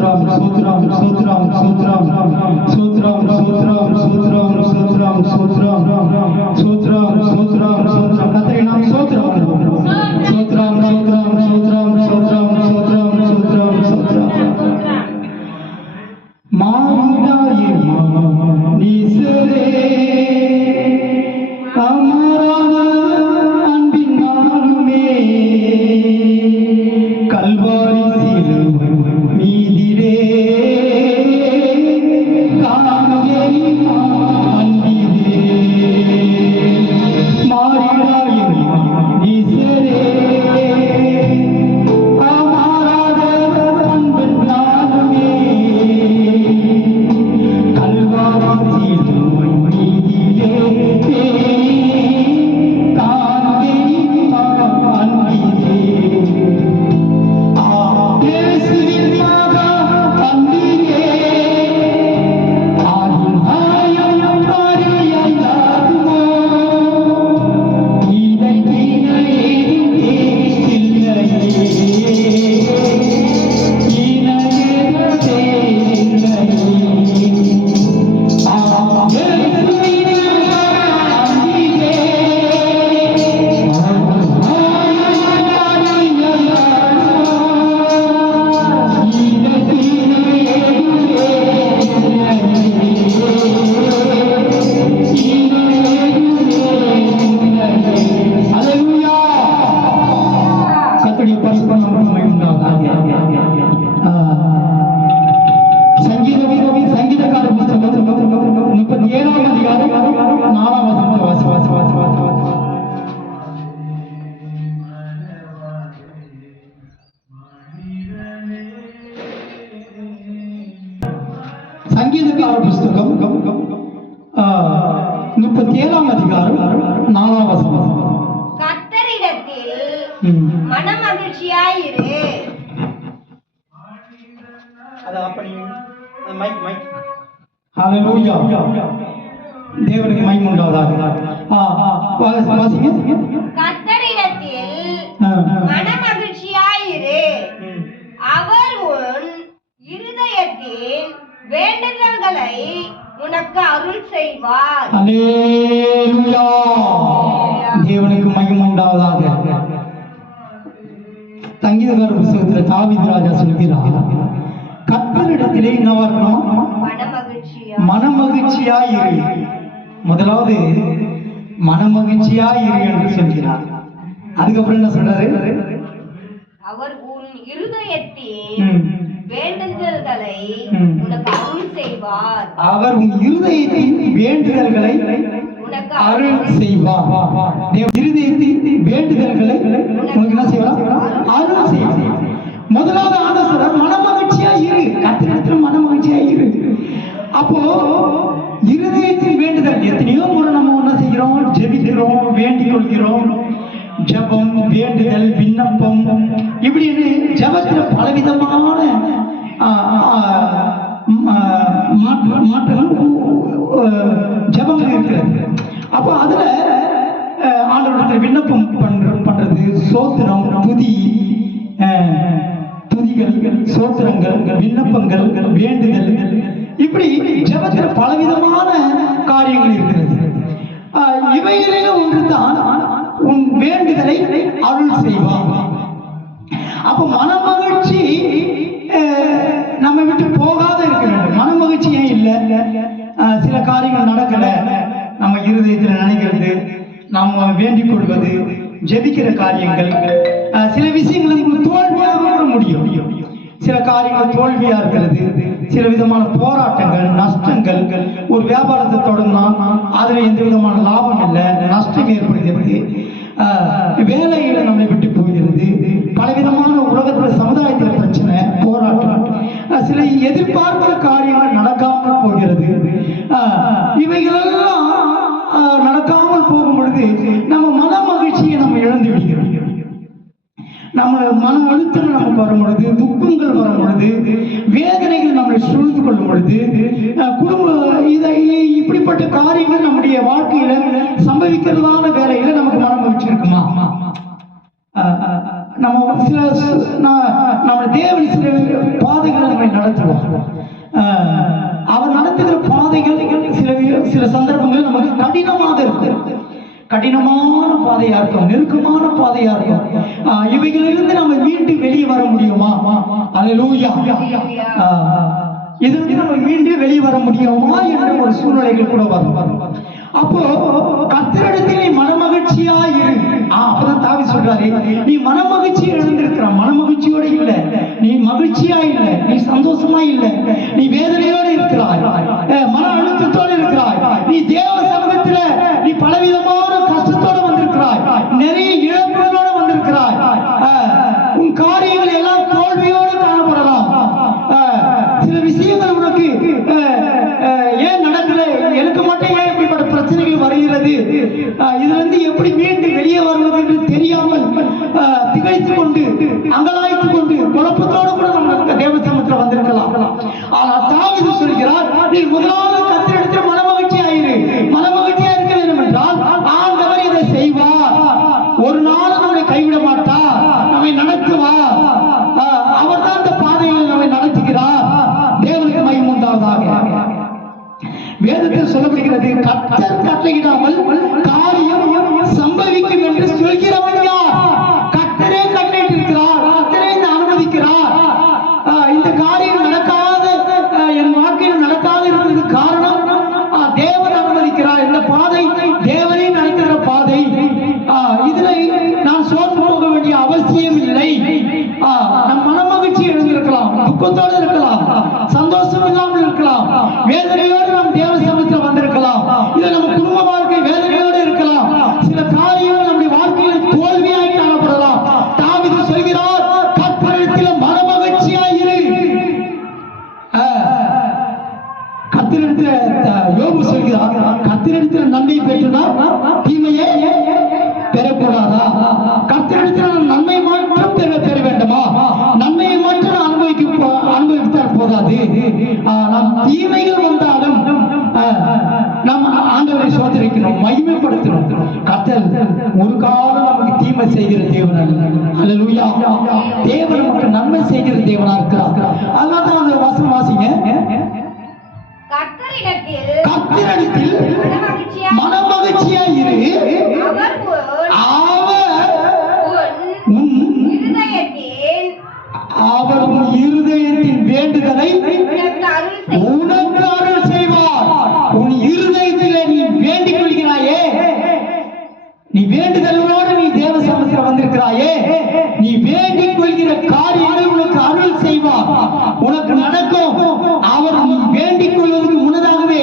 சோத்ராம் சோத்ராம் சோத்ராம் சோத்ராம் சோத்ராம் சோத்ராம் சோத்ராம் சோத்ராம் சோத்ராம் சோத்ராம் சோத்ராம் சோத்ராம் கர்த்தரை நாம் சோத்ராம் சோத்ராம் சோத்ராம் சோத்ராம் சோத்ராம் சோத்ராம் சோத்ராம் சோத்ராம் மாயினாயே நீசரே அமரான அன்பின் நாளுமே கல்வாரி சிலுவை மீதிலே காணவே அன்பிலே மாறினாயே நீசரே அமரான அன்பின் நாளுமே கல்வாரி சிலுவை மீதிலே சங்கீதக்கார புஸ்தகம் 37ஆம் அதிகாரம் 4ஆம் வசனம். கர்த்தரிடத்தில் மனமகிழ்ச்சியாயிரு. ஹல்லேலூயா. தேவனுக்கு மகிமை உண்டாவதாக. கர்த்தரிடத்தில் மனமகிழ்ச்சியாயிரு. அவர் உன் இருதயத்தின் வேண்டுதல்களை உனக்கு அருள் செய்வார். அல்லேலூயா. தேவனுக்கு மகிமை உண்டாவதாக. சங்கீதக்கார புத்தகத்தில் தாவீது ராஜா சொல்கிறார், கர்த்தரிடத்திலே என்ன வரணும்? மனமகிழ்ச்சியாயிரு. முதலாவது மனமகிழ்ச்சியாயிரு என்று சொல்கிறார். அதுக்கப்புறம் என்ன சொல்றாரு? அவர் உன் இருதயத்தின் வேண்டுதல்களை உனக்கு அருள் செய்வார். அவர் உன் இருதயத்தின் வேண்டுதல்களை உனக்கு அருள் செய்வார். இருதயத்தின் வேண்டுதல்களை உனக்கு என்ன செய்வார்? அருள் செய்வார். முதலாவது ஆலோசனை மனமகிழ்ச்சியா இரு. கர்த்தரிடத்தில் மனமகிழ்ச்சியா இரு. அப்போ இருதயத்தின் வேண்டுதல் எத்தனையோ முறை நம்ம என்ன செய்கிறோம்? ஜெபிக்கிறோம், வேண்டிக் கொள்கிறோம். ஜபம், வேண்டுதல், விண்ணப்பம், இப்படின்னு ஜபத்துல பலவிதமான மாற்றங்கள் ஜபங்கள் இருக்கிறது. அப்போ அதுல ஆண்டவரிடத்தில் விண்ணப்பம் பண்றது, சோத்திரம், துதிகள், சோத்திரங்கள், விண்ணப்பங்கள், வேண்டுதல், இப்படி ஜபத்துல பலவிதமான காரியங்கள் இருக்கிறது. இவைகளில் ஒன்றுதான் உன் வேண்டுதலை அருள் செய்வார். அப்ப மனமகிழ்ச்சி நம்ம விட்டு போகாத இருக்க வேண்டும். மனமகிழ்ச்சி ஏன் இல்லை? சில காரியங்கள் நடக்கல, நம்ம இருதயத்தில் நினைக்கிறது, நம்ம வேண்டிக் கொள்வது, ஜெபிக்கிற காரியங்கள், சில விஷயங்கள் நமக்கு தோல்வியாக முடியும். சில காரியங்கள் தோல்வியா இருக்கிறது. சில விதமான போராட்டங்கள், நஷ்டங்கள். ஒரு வியாபாரத்தை தொடங்கினா அதுல எந்த விதமான லாபம் இல்லை, நஷ்டம் ஏற்படுகிறது. வேலையில நம்மை விட்டு போகிறது. பலவிதமான உலகத்துல சமுதாயத்தில் பிரச்சனை, போராட்டம், சில எதிர்பார்க்கிற காரியங்கள் நடக்காமல் போகிறது. இவைகளெல்லாம் நடக்காமல் போகும் பொழுது நம்ம மன மகிழ்ச்சியை நம்ம இழந்து விடுகிறோம். நம்ம மன அழுத்தங்கள் நமக்கு வரும் பொழுது, துக்கங்கள் வரும் பொழுது, வேதனைகள் நம்மளை சூழ்ந்து கொள்ளும் பொழுது, குடும்ப இப்படிப்பட்ட காரியங்கள் நம்முடைய வாழ்க்கையில சம்பவிக்கிறதான வேலையில நமக்கு மன மகிழ்ச்சி இருக்குமா? நம்ம சில நம்ம தேவன் சில பாதைகளை நம்மை நடத்துவார். அவர் நடத்துகிற பாதைகள் சில சந்தர்ப்பங்கள் நமக்கு கடினமாக இருக்கும். கடினமான பாதையா இருக்கும், நெருக்கமான பாதையா இருக்கும். இவைகளிலிருந்து நம்ம மீண்டு வெளியே வர முடியுமா? அல்லேலூயா. இதிலிருந்து நம்ம மீண்டு வெளியே வர முடியுமா என்ற ஒரு சூழ்நிலைகள் கூட வரும். அப்போ கர்த்தரிடத்தில் நீ மனமகிழ்ச்சியா இரு. அப்பதான் தாவீது சொல்றாரு, நீ மனமகிழ்ச்சி இழந்திருக்கிற, மனமகிழ்ச்சியோட இல்ல, நீ மகிழ்ச்சியா இல்ல, நீ சந்தோஷமா இல்ல, நீ வேதனையோடு இருக்கிறாய், மன அழுத்தத்தோடு இருக்கிறாய், நீ தேவ சமூகத்துல நீ பலவிதமான கஷ்டத்தோட வந்திருக்கிறாய், நிறைய இழப்புகளோட வந்திருக்கிறாய், உன் காரியங்கள் எல்லாம் தோல்வியோடு காணப்படலாம். சில விஷயங்கள் உனக்கு ஏன் நடக்கல, எனக்கு மட்டும் ஏன் இப்படிப்பட்ட பிரச்சனைகள் வருகிறது, இதுல இருந்து எப்படி மீண்டு வெளியே வருவது என்று தெரியாமல் திகைத்துக் கொண்டு அங்கலாய்த்துக் கொண்டு குழப்பத்தோடு கூட நம்ம தேவ சமூகத்தில் வந்திருக்கலாம். ஆனால் தாவீது சொல்கிறார், நீ முதலாவது கர்த்தரிடத்தில் மனமகிழ்ச்சியாயிரு. மனமகிழ்ச்சியா இருக்க வேண்டும் என்றால் ஆண்டவர் இதை செய்வார். ஒரு நாள் நம்மை கைவிட மாட்டார், நம்மை நடத்துவார். அவர் தான் இந்த பாதையில் நம்மை நடத்துகிறார். தேவனுக்கு மகிமை உண்டாவதாக. வேதத்தில் சொல்லப்படுகிறது, கர்த்தர் கட்டளையிடாமல் காரியம் சம்பவிக்கும் என்று சொல்கிறவன் யார்? கர்த்தரே கட்டளையிட்டிருக்கிறார், கர்த்தரே இந்த அனுமதிக்கிறார். இந்த காரியம் நடக்காத, என் வாழ்க்கையில் நடக்காத இருந்தது காரணம் தேவன் அனுமதிக்கிறார். இந்த பாதை தேவனே நடத்துகிற பாதை. இதுல நான் சோர்ந்து போக வேண்டிய அவசியம் இல்லை. நம் மனமகிழ்ச்சி எழுந்திருக்கலாம், துக்கத்தோடு இருக்கலாம், சந்தோஷம் இல்லாமல் இருக்கலாம், வேதனையோடு நாம் தேவ சமூகத்தில் வந்திருக்கலாம். இது நம்ம குடும்ப வாழ்க்கை வேதனையோடு இருக்கலாம். சில காரியங்கள் நம்முடைய வாழ்க்கையில் தோல்வியாய் காணப்படலாம். தாவீது சொல்கிறார், கர்த்தரிடத்தில் மனமகிழ்ச்சியாயிரு. கர்த்தரிடத்தில் யோபு சொல்கிறார், கர்த்தரிடத்தில் நன்மை பெற்றுனால் தீமையே பெறக்கூடாதா? கர்த்தரிடத்தில் நன்மை மட்டும் பெற வேண்டுமா? நன்மையை மட்டும் அனுபவித்தால் போதாது. நம் தீமைகள் வந்தாலும் நாம் ஆண்டவரை சோதரிக்கணும், மகிமைப்படுத்தணும். கர்த்தர் ஒரு காலம் நமக்கு தீமை செய்கிற தேவன் அல்ல. அல்லேலூயா. தேவன் நமக்கு நன்மை செய்கிற தேவனா இருக்கிறார். அதனால தான் அந்த வசனம் வாசிங்க. கர்த்தரிடத்தில் மனமகிழ்ச்சியா இரு. அவர் உன் இருதயத்தின் வேண்டுதலை உனக்கு அருள் செய்வார். உன் இருதயத்திலே நீ வேண்டிக் கொள்கிறாயே, நீ வேண்டுதலோடு நீ தேவ சமூகத்தில் வந்திருக்கிறாயே, நீ வேண்டிக் கொள்கிற காரியங்கள் உனக்கு அருள் செய்வார், உனக்கு நடக்கும். அவர் நீ வேண்டிக் கொள்வதற்கு முன்னதாகவே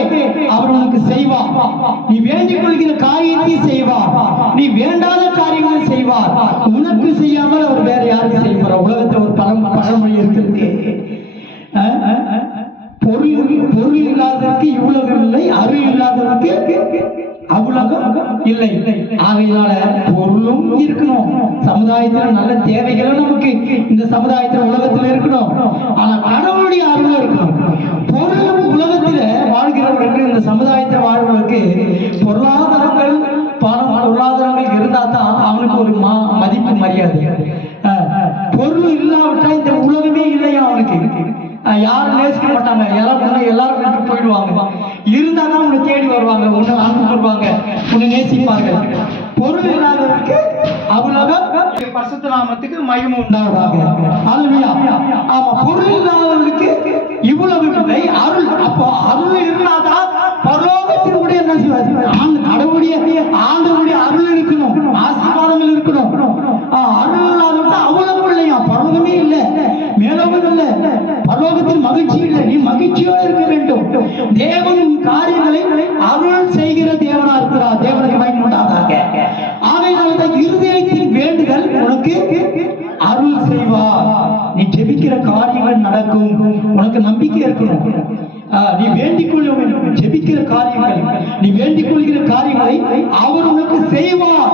அவர் உனக்கு செய்வார். நீ வேண்டிக் கொள்கிற காரியத்தை செய்வார், நீ வேண்டாத காரியங்களை செய்வார். உனக்கு செய்யாமல் அவர் வேற யாருக்கு செய்வார்? உலகத்தில் ஒரு பழமொழி இருக்கிறது, பொருள் இல்லாததற்கு இவ்வுலகம் இல்லை, அருள் இல்லாததற்கு அவ்வுலகம் இல்லை. ஆகையினால பொருளும் இருக்கணும், சமுதாயத்தில் நல்ல தேவைகளும் நமக்கு இந்த சமுதாயத்தில் உலகத்தில் இருக்கணும். ஆனா கடவுளுடைய அருள் இருக்கணும். பொருளும் உலகத்தில் வாழ்கிறவர்களுக்கு, இந்த சமுதாயத்தில் வாழ்வதற்கு பொருளாதாரங்கள் பொருளாதாரங்கள் இருந்தா தான் அவனுக்கு ஒரு மதிப்பு மரியாதை. பொருள் இல்லாவிட்டா இந்த உலகமே இல்லையா அவனுக்கு. யாரும் நேசிக்க மாட்டாங்க, எல்லாரும் விட்டு போயிடுவாங்க. இருந்தா தான் உன்னை தேடி வருவாங்க, உன்னை அன்பு கொள்வாங்க, உன்னை நேசிப்பார்கள். பொருள் இல்லாதவருக்கு அவ்வளவு பரிசுத்த நாமத்துக்கு மகிமை உண்டாவதாக. அல்லேலூயா. ஆமா, பொருள் இல்லாதவருக்கு இவ்வளவு இல்லை, அருள். அப்போ அருள் இருந்தாதான் பரலோகத்தினுடைய என்ன செய்வார்? ஆண்டவருடைய அருள் இருக்கணும், ஆசீர்வாதங்கள் இருக்கணும். அருள் இல்லாதவருக்கு அவ்வளவு இல்லையா, பரலோகமே இல்லை, மேலோகம் இல்லை, பரலோகத்தில் மகிழ்ச்சி இல்லை. நீ மகிழ்ச்சியோடு இருக்க வேண்டும். தேவன் காரியங்களை அருள் செய்கிற தேவனா இருக்கிறார். தேவனுக்கு மகிமை உண்டாவதாக. ஆகையினால்தான் இருதயத்தின் வேண்டுதல் உனக்கு அருள் செய்வார். நீ ஜெபிக்கிற காரியங்கள் நடக்கும். உனக்கு நம்பிக்கை இருக்கணும். நீ வேண்டிக் கொள்ள வேண்டும். ஜெபிக்கிற காரியங்கள், நீ வேண்டிக் கொள்கிற காரியங்களை அவர் உனக்கு செய்வார்.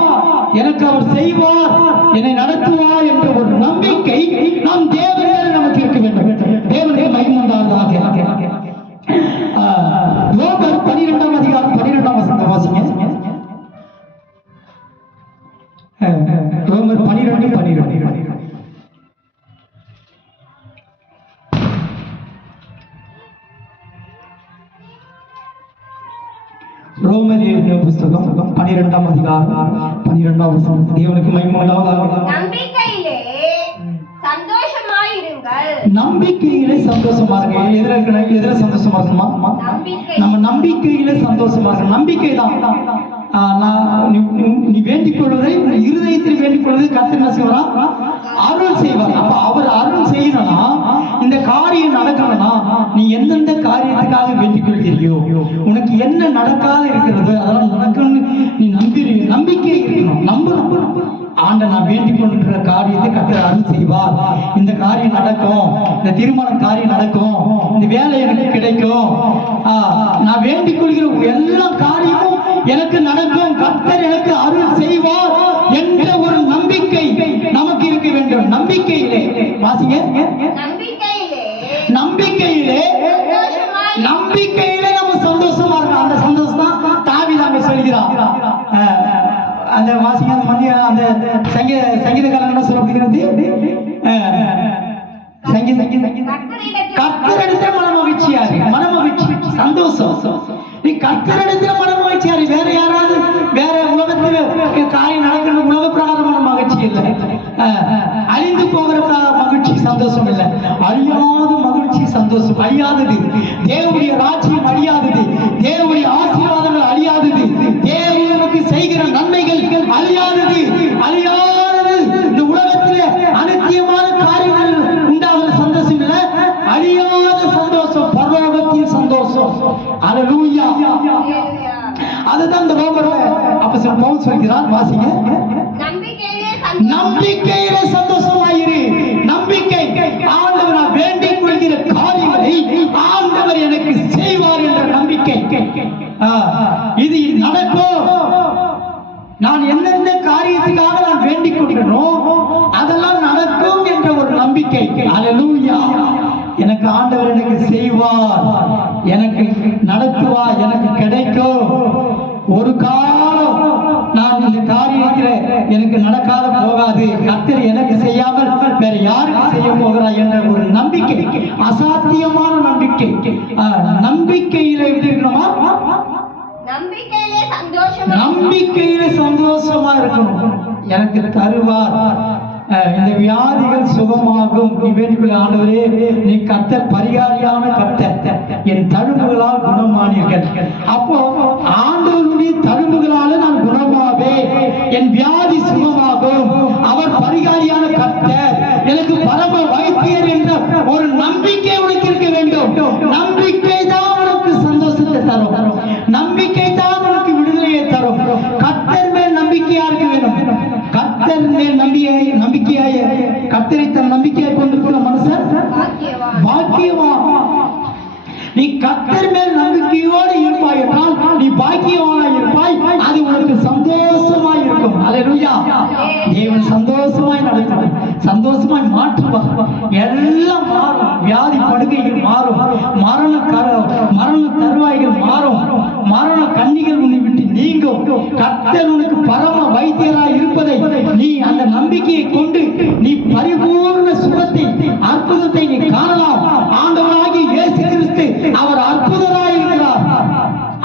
எனக்கு அவர் செய்வார், என்னை நடத்துவார் என்ற ஒரு நம்பிக்கை நாம் தேவன் நமக்கு இருக்க வேண்டும். தேவனுக்கு மகிமை உண்டாவதாக. ரோமர் 12ஆம் அதிகாரம் 12ஆம் வசனம் வாசிங்க. ரோமர் 12:12. ரோமர் எழுதின புஸ்தகம் 12ஆம் அதிகாரம் 12ஆம் வசனம். தேவனுக்கு மகிமை உண்டாவதாக. நம்பிக்கையிலே சந்தோஷமாயிருங்கள். நம்பிக்கையிலே சந்தோஷமா இருங்க. எதிர சந்தோஷமா இருக்கணுமா? நம்ம நம்பிக்கையிலே சந்தோஷமா இருக்கணும். நம்பிக்கை தான். நீ வேண்டிக் கொள்வதை இருதயத்தில் வேண்டிக் கொள்வதை கர்த்தர் என்ன செய்வாரா? அருள் செய்வார். அப்ப அவர் அருள் செய்யணும்னா, இந்த காரியம் நடக்கணும்னா நீ எந்தெந்த காரியத்துக்காக வேண்டிக் கொள்கிறியோ, உனக்கு என்ன நடக்காத இருக்கிறது அதெல்லாம் நடக்கணும்னு நீ நம்பிக்கை இருக்கணும். நம்பணும். ஆண்ட நான் வேண்டிக் கொள்கிற காரியத்தை கர்த்தர் அருள் செய்வார். இந்த காரியம் நடக்கும், இந்த திருமண காரியம் நடக்கும், இந்த வேலை எனக்கு கிடைக்கும், நான் வேண்டிக் கொள்கிற எல்லா காரியமும் எனக்கு நடக்கும், கர்த்தர் எனக்கு அருள் செய்வார் என்ற ஒரு நம்பிக்கை நமக்கு இருக்க வேண்டும். நம்பிக்கையிலே வாசிங்க. நம்பிக்கையிலே நம்ம சந்தோஷமா இருக்கோம். அந்த சந்தோஷம் தான் தாவீது சொல்கிறார். அந்த வாசிங்க. அந்த மத்திய அந்த சங்கீதக்காரன் என்ன சொல்லப்படுகிறது? கர்த்தரிடத்துல மனமகிழ்ச்சி சந்தோஷம். நீ கர்த்தரிடத்துல மனமகிழ்ச்சியா இரு. வேற யாராவது வேற உலகத்துல காரியம் நடக்கிற உலக பிரகாரமான மகிழ்ச்சி இல்லை. அழிந்து போகிற மகிழ்ச்சி சந்தோஷம் இல்லை. அழியாத மகிழ்ச்சி சந்தோஷம். அழியாதது தேவனுடைய ராஜ்யம், அழியாதது தேவனுடைய ஆசீர்வாதங்கள், அழியாதது தேவனுக்கு செய்கிற நன்மைகள், அழியாதது. இந்த உலகத்திலே அனித்தியமான காரியங்கள் உண்டாகிற சந்தோஷம் இல்லை, அழியாத சந்தோஷம், பரலோகத்தின் சந்தோஷம். அல்லேலூயா. அதுதான் இந்த ரோமர்ல அப்போஸ்தலன் பவுல் சொல்கிறார். வாசிங்க. நம்பிக்கையிலே சந்தோஷமாயிரு. நம்பிக்கை, ஆண்டவர் நான் வேண்டிக் கொள்கிற காரியங்களை ஆண்டவர் எனக்கு செய்வார் என்ற நம்பிக்கை. இது நடக்கும். நான் எந்தெந்த காரியத்துக்காக நான் வேண்டிக் கொள்கிறேனோ அதெல்லாம் நடக்கும் என்ற ஒரு நம்பிக்கை. அல்லேலூயா. எனக்கு ஆண்டவர் எனக்கு செய்வார், எனக்கு நடத்துவார், எனக்கு கிடைக்கும். ஒரு காலம் நான் இந்த காரியத்தில் எனக்கு நடக்காத போகாது, கர்த்தர் எனக்கு செய்யாமல் வேற யாருக்கு செய்ய போகிறார் என்ற ஒரு நம்பிக்கை, அசாத்தியமான நம்பிக்கை. நம்பிக்கையில இருக்கணுமா? நம்பிக்கையில சந்தோஷமா இருக்கணும். எனக்கு தருவார், இந்த வியாதிகள் சுகமாகும். நீ வேண்டிக்கொள்ள ஆண்டவரே, நீ கர்த்தர் பரிகாரியான கர்த்தர், என் தழும்புகளால் குணமானீர்கள். அப்போ ஆண்டவருடைய தழும்புகளால நான் குணமாவே, என் வியாதி சுகமாகும். அவர் பரிகாரியான கர்த்தர், எனக்கு பரம வைத்தியர் என்ற ஒரு நம்பிக்கை உனக்கு இருக்க வேண்டும். நம்பிக்கை தான் உனக்கு சந்தோஷத்தை தரும். நம்பிக்கை தான் உனக்கு விடுதலையை தரும். கர்த்தர் மேல் நம்பிக்கையா இருக்க வேண்டும். கர்த்தர் மேல் நம்பிக்கையாய கர்த்தரை தன் நம்பிக்கையை கொண்டிருக்கிற மனுஷன் பாக்கியவான். நீ கர்த்தர் மேல் நம்பிக்கையோடு இருப்பாய் என்றால் நீ பாக்கியவானாய் இருப்பாய். அது உனக்கு சந்தோஷமாய் இருக்கும். அல்லேலூயா. தேவன் சந்தோஷமாய் நடத்துவார், சந்தோஷமாய் மாற்றுவார். எல்லாம் மாறும். வியாதி படுக்கைகள் மாறும், மரண தருவாய்கள் மாறும், மரண கண்ணிகள் உன்னை விட்டு நீங்கும். கர்த்தர் உனக்கு பரம வைத்தியராய் இருப்பதை நீ அந்த நம்பிக்கையை கொண்டு நீ பரிபூர்ண சுகத்தை, அற்புதத்தை நீ காணலாம். ஆண்டவராகிய இயேசு கிறிஸ்து அவர் அற்புதராய் இருக்கிறார்.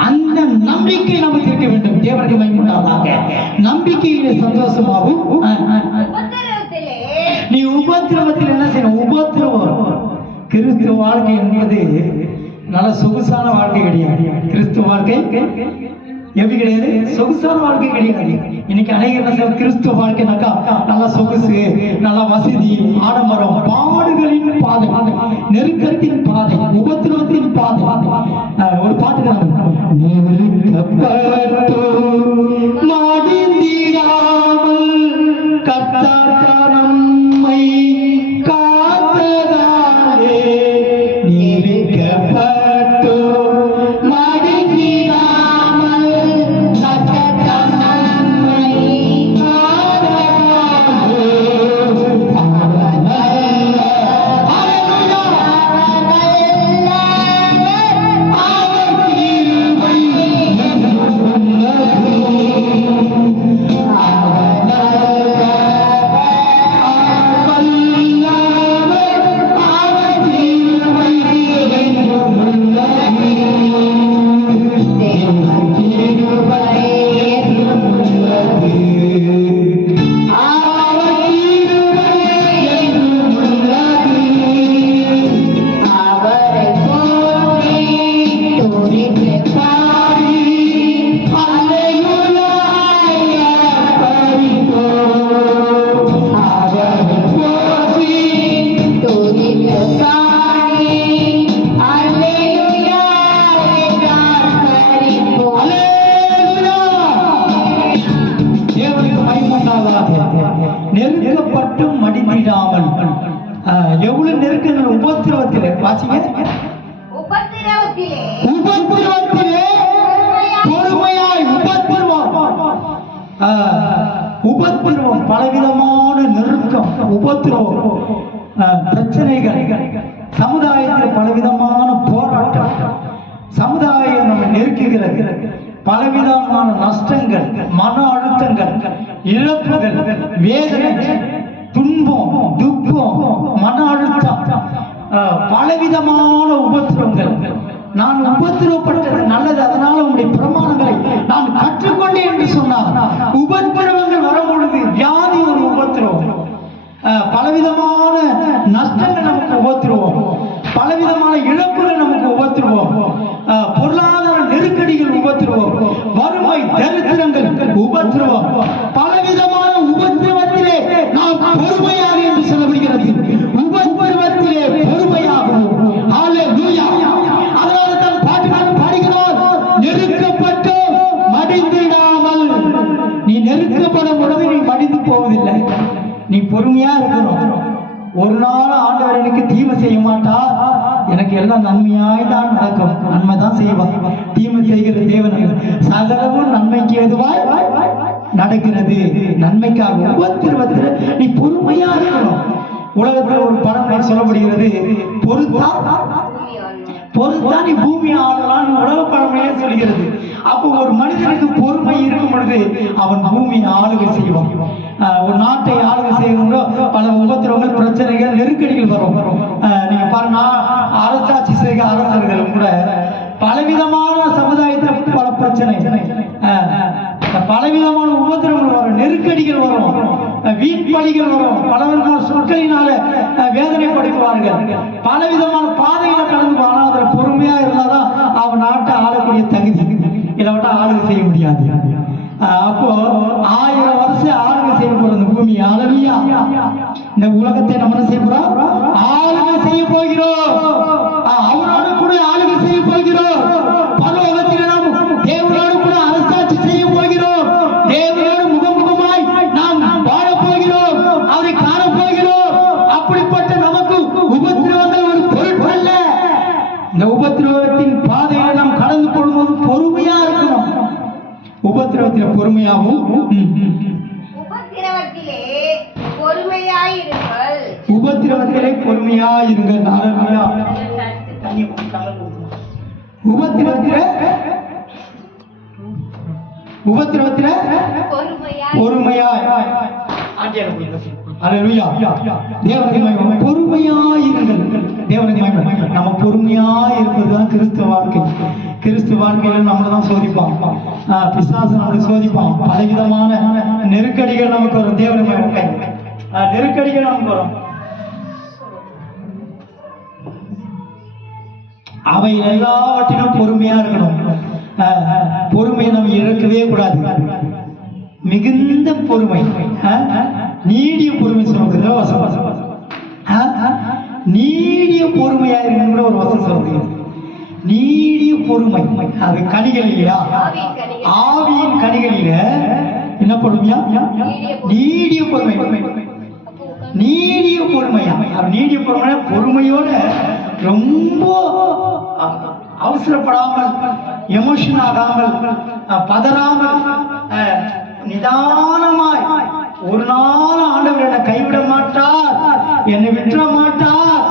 அந்த நம்பிக்கை நமக்கு இருக்க வேண்டும். தேவனுக்கு மகிமை உண்டாவதாக. நம்பிக்கையிலே சந்தோஷமாகும். நீ உபத்திரவத்தில் என்ன செய்யணும்? உபத்திரவம். கிறிஸ்துவ வாழ்க்கை என்பது நல்ல சொகுசான வாழ்க்கை கிடையாது. கிறிஸ்துவ வாழ்க்கை எப்படி கிடையாது? சொகுசான வாழ்க்கை கிடையாது. இன்னைக்கு அநேகர் என்ன செய்ய, கிறிஸ்துவ வாழ்க்கைனாக்கா நல்ல சொகுசு, நல்ல வசதி, ஆடம்பரம், பாடுகளின் பாதை, நெருக்கத்தின் பாதை, உபத்திரவத்தின் பாதை. ஒரு பாட்டு நம்மை காத்ததாலே நீரிக்கப்பட்டோ உபத்திரவத்திலே வாசிங்க. உபத்திரவத்திலே உபத்திரவத்திலே பொறுமையாய். உபத்திரவம் பலவிதமான நெருக்கம், உபத்திரவம், பிரச்சனைகள், சமுதாயத்தில் பலவிதமான போராட்டம், சமுதாயம் நம்ம நெருக்குகிறது, பலவிதமான நஷ்டங்கள், மன அழுத்தங்கள், இழப்புகள், வேதனை, துன்பம், துக்கம், மன அழுத்தம், பலவிதமான உபத்திரவங்கள். நான் உபத்திரவப்பட்டது நல்லது, அதனால உங்களுடைய பிரமாணங்களை நான் கற்றுக்கொண்டேன் என்று சொன்னார். உபத்திரவங்கள் வரும்பொழுது வியாதி ஒரு உபத்திரவம், பலவிதமான நஷ்டங்கள் நமக்கு உபத்திரவம், பலவிதமான இழப்புகள் நமக்கு உபத்திரவம், பொருளாதார நெருக்கடிகள் உபத்திரவம், வறுமை தரித்திரங்கள் உபத்திரவம், பலவிதமான உபத்திரவத்திலே நாம் பொறுமையாக என்று சொல்லப்படுகிறது. உபத்திரவத்திலே பொறுமையாகும். ஹல்லேலூயா. அதனால தான் பாட்டுக்காரன் பாடுகிறார், நெருக்கப்பட்டு மடிந்திடாமல். நீ நெருக்கப்படும் பொழுது நீ மடிந்து போவதில்லை, நீ பொறுமையா இருக்கணும். ஒரு நாள் ஆண்டவர் எனக்கு தீமை செய்ய மாட்டார், எனக்கு எல்லாம் நன்மையாய் தான் நடக்கும். நன்மை தான் செய்வார், தீமை செய்கிற தேவன் சகலமும் நன்மைக்கு எதுவாய் நடக்கிறது, நன்மைக்காக. உபத்திரவத்தில் நீ பொறுமையா இருக்கணும். உலகத்தில் ஒரு படம் சொல்லப்படுகிறது, பொறுத்தா நீ பூமி ஆளலாம் உலக பழமையே சொல்கிறது. அப்போ ஒரு மனிதனுக்கு பொறுமை இருக்கும் பொழுது அவன் பூமியை ஆளுகை செய்வான். ஒரு நாட்டை ஆளுகை செய்யணுங்களோ பல உபத்திரவங்கள், பிரச்சனைகள், நெருக்கடிகள் வரும். நீங்க பாருங்க, அரசாட்சி செய்கிற அரசர்களும் கூட பலவிதமான சமுதாயத்தில் பல பிரச்சனை, பலவிதமான உபத்திரவங்கள் வரும், நெருக்கடிகள் வரும், வீண் பலிகள் வரும், பலவிதமான சொற்களினால வேதனைப்படுத்துவார்கள், பலவிதமான பாதையில கடந்து. ஆனால் அதில் பொறுமையா இருந்தாதான் அவன் நாட்டை ஆளக்கூடிய தகுதி, இல்லாவிட்டா ஆளுகை செய்ய முடியாது. அப்போ 1000 வருஷம் ஆளுகை செய்ய போற இந்த பூமி, ஹல்லேலூயா, இந்த உலகத்தை நம்ம செய்ய போறோம், ஆளுகை செய்ய போகிறோம். அவரோடு கூட ஆளுகை செய்ய போகிறோம். பரலோகத்தில் நாம் தேவனோடு கூட அரசாட்சி செய்ய போகிறோம். தேவனோடு முகமுகமாய் நாம் வாழ போகிறோம், அவரை காண போகிறோம். அப்படிப்பட்ட நமக்கு உபத்திரவங்கள் ஒரு பொருட்பல்ல. இந்த உபத்திரவத்தின் பாதையை நாம் கடந்து கொள்ளும்போது பொறுமையா இருக்கணும். உபத்திரவத்தில் பொறுமையாகவும், உபத்திரவத்திலே பொறுமையாயிருங்கள். உபத்திரவத்திலே பொறுமையாயிருங்கள். உபத்திரவத்திலே பொறுமையாய். ஹல்லேலூயா. தேவனுக்கு மகிமை. பொறுமையாயிருங்கள். தேவனுக்கு மகிமை. நம்ம பொறுமையாய் இருப்பதுதான் கிறிஸ்துவ வாழ்க்கை. கிறிஸ்துவ வாழ்க்கையில நம்மளை தான் சோதிப்பான், பிசாசு நம்மளை சோதிப்பான். பலவிதமான நெருக்கடிகள் நமக்கு வரும். தேவனுக்கு மகிமை. நெருக்கடிகள் நமக்கு வரும். அவை எல்லாவற்றிலும் பொறுமையா இருக்கணும். பொறுமையை நம்ம இழக்கவே கூடாது. மிகுந்த பொறுமை, நீடிய பொறுமை சொல்லுங்க. நீடிய பொறுமையா இருக்கணும் ஒரு வசனம் சொல்லுங்க. நீடிய பொறுமை, அது கனிகள் இல்லையா? ஆவியின் கனிகளில என்ன பொறுமையா? நீடிய பொறுமை. நீடிய பொறுமையா? நீடிய பொறுமை பொறுமையோட ரொம்ப அவசரப்படாமல், எமோஷன் ஆகாமல், பதறாமல், நிதானமாய், ஒரு நாள் ஆண்டவர் என்னை கைவிட மாட்டார், என்னை விட்டுற மாட்டார்,